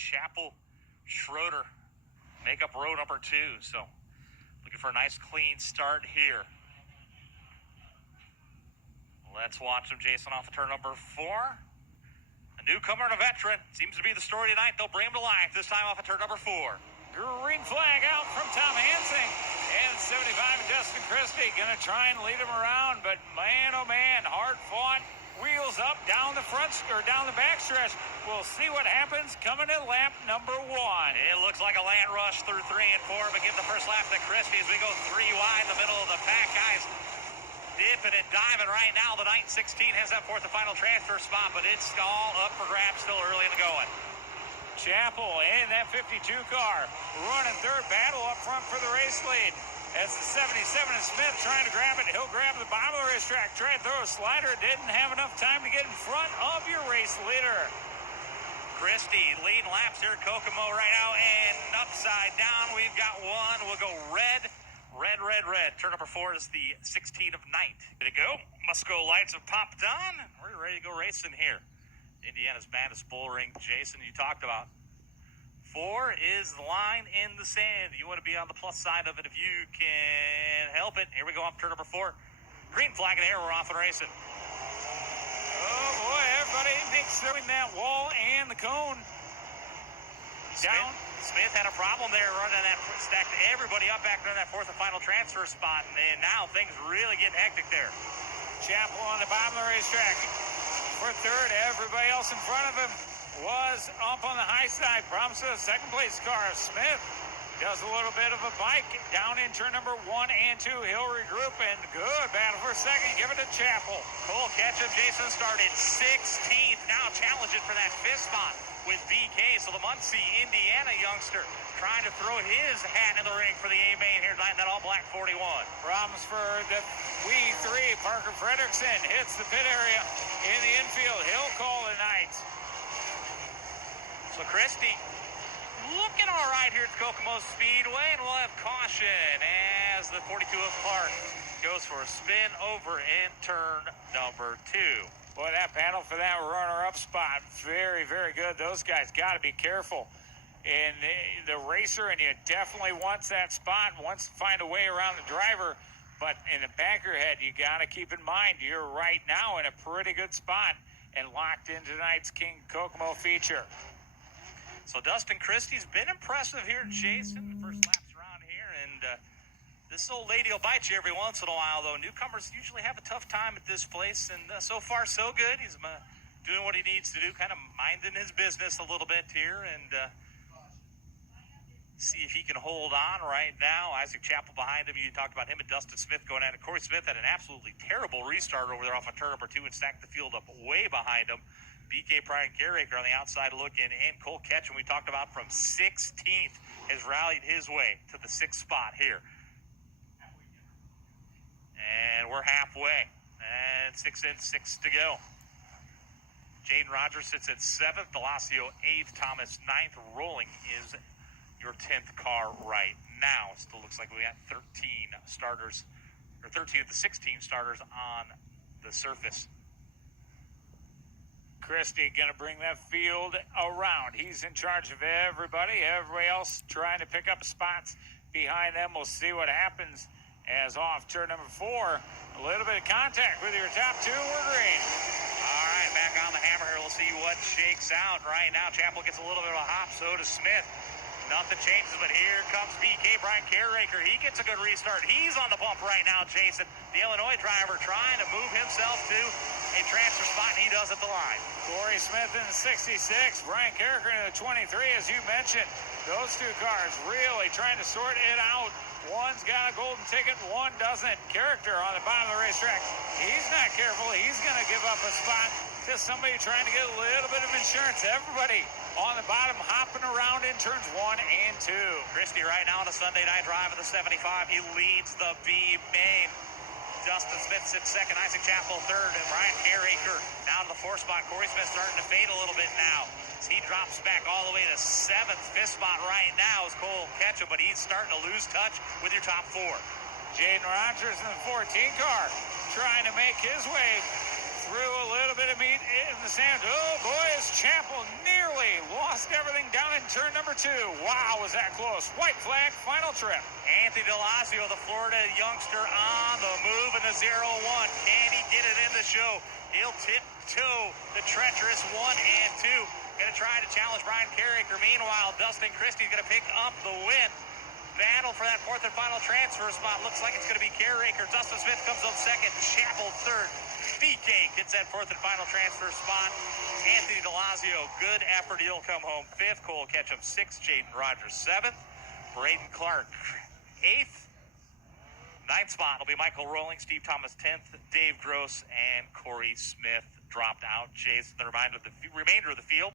Chapel Schroeder make up row number 2. So looking for a nice clean start here. Let's watch them, Jason, off of turn number 4. A newcomer and a veteran. Seems to be the story tonight. They'll bring him to life, this time off of turn number 4. Green flag out from Tom Hansing. And 75, Dustin Christie going to try and lead him around. But man, oh man, hard fought. Wheels up down the front, or down the back stretch. We'll see what happens coming in lap number 1. It looks like a land rush through 3 and 4, but give the first lap to Christie as we go 3 wide in the middle of the pack, guys. Dipping and diving right now. The 916 has that 4th and final transfer spot, but it's all up for grabs still early in the going. Chapel in that 52 car, running third, battle up front for the race lead. As the 77 and Smith trying to grab it. He'll grab the bottom of the racetrack, try to throw a slider. Didn't have enough time to get in front of your race leader. Christie leading laps here at Kokomo right now, and upside down we've got one. We'll go red. Turn number 4 is the 16 of night. Good to go. Musco lights have popped on. We're ready to go racing here. Indiana's Madness Bull Ring. Jason, you talked about 4 is the line in the sand. You want to be on the plus side of it if you can help it. Here we go off turn number 4. Green flag in the air. We're off and racing. Oh boy, everybody makes between that wall and the cone. Down. Smith had a problem there running that, stacked everybody up back there in that 4th and final transfer spot, and now things really getting hectic there. Chapel on the bottom of the racetrack for third. Everybody else in front of him was up on the high side. Promise of the second place car. Smith does a little bit of a bike down in turn number 1 and 2. He'll regroup, and good battle for second. Give it to Chapel. Cole Ketchum, Jason, started 16th. Now challenging for that 5th spot with BK. So the Muncie, Indiana youngster trying to throw his hat in the ring for the A main here tonight in that all-black 41. Problems for the We3. Parker Fredrickson hits the pit area in the infield. He'll call the night. So Christie looking all right here at Kokomo Speedway, and we'll have caution as the 42 of Clark goes for a spin over in turn number 2. Boy, that battle for that runner-up spot, very, very good. Those guys got to be careful. And the racer, and you definitely wants that spot, wants to find a way around the driver. But in the back of your head, you got to keep in mind you're right now in a pretty good spot and locked in tonight's King Kokomo feature. So Dustin Christie's been impressive here, Jason. The first laps around here, and this old lady will bite you every once in a while, though. Newcomers usually have a tough time at this place, and so far so good. He's doing what he needs to do, kind of minding his business a little bit here, and see if he can hold on right now. Isaac Chapel behind him. You talked about him and Dustin Smith going at it. Corey Smith had an absolutely terrible restart over there off of turn number 2 and stacked the field up way behind him. BK Brian Carraker on the outside looking in. Cole Ketchum, we talked about, from 16th, has rallied his way to the 6th spot here. And we're halfway. And 6 in, 6 to go. Jaden Rogers sits at 7th. Delasio 8th. Thomas 9th. Rolling is your 10th car right now. Still looks like we got 13 starters, or 13 of the 16 starters on the surface. Christie going to bring that field around. He's in charge of everybody. Everybody else trying to pick up spots behind them. We'll see what happens as off turn number 4. A little bit of contact with your top 2. We're green. All right, back on the hammer here. We'll see what shakes out right now. Chapel gets a little bit of a hop, so does Smith. Nothing changes, but here comes BK Brian Carraker. He gets a good restart. He's on the bump right now, Jason. The Illinois driver trying to move himself to a transfer spot, and he does at the line. Corey Smith in the 66, Brian Carraker in the 23, as you mentioned. Those 2 cars really trying to sort it out. One's got a golden ticket, one doesn't. Character on the bottom of the racetrack. He's not careful. He's going to give up a spot to somebody trying to get a little bit of insurance. Everybody on the bottom hopping around in turns 1 and 2. Christie right now on a Sunday night drive of the 75. He leads the B main. Dustin Smith sits second, Isaac Chapel third, and Brian Carraker down to the 4th spot. Corey Smith starting to fade a little bit now. He drops back all the way to 7th. 5th spot right now is Cole Ketchum, but he's starting to lose touch with your top 4. Jaden Rogers in the 14 car trying to make his way through a little bit bit of meat in the sand. Oh, boys, Chapel nearly lost everything down in turn number 2. Wow, was that close. White flag, final trip. Anthony DeLazio, the Florida youngster, on the move in the 0-1. Can he get it in the show? He'll tiptoe the treacherous 1 and 2. Going to try to challenge Brian Carricker. Meanwhile, Dustin Christie's going to pick up the win. Battle for that 4th and final transfer spot. Looks like it's going to be Carricker. Dustin Smith comes up 2nd. Chapel 3rd. BK gets that 4th and final transfer spot. Anthony DeLazio, good effort. He'll come home 5th. Cole Ketchum 6th. Jaden Rogers 7th. Braden Clark 8th. 9th spot will be Michael Rowling. Steve Thomas 10th. Dave Gross and Corey Smith dropped out. Jason, the remainder of the field.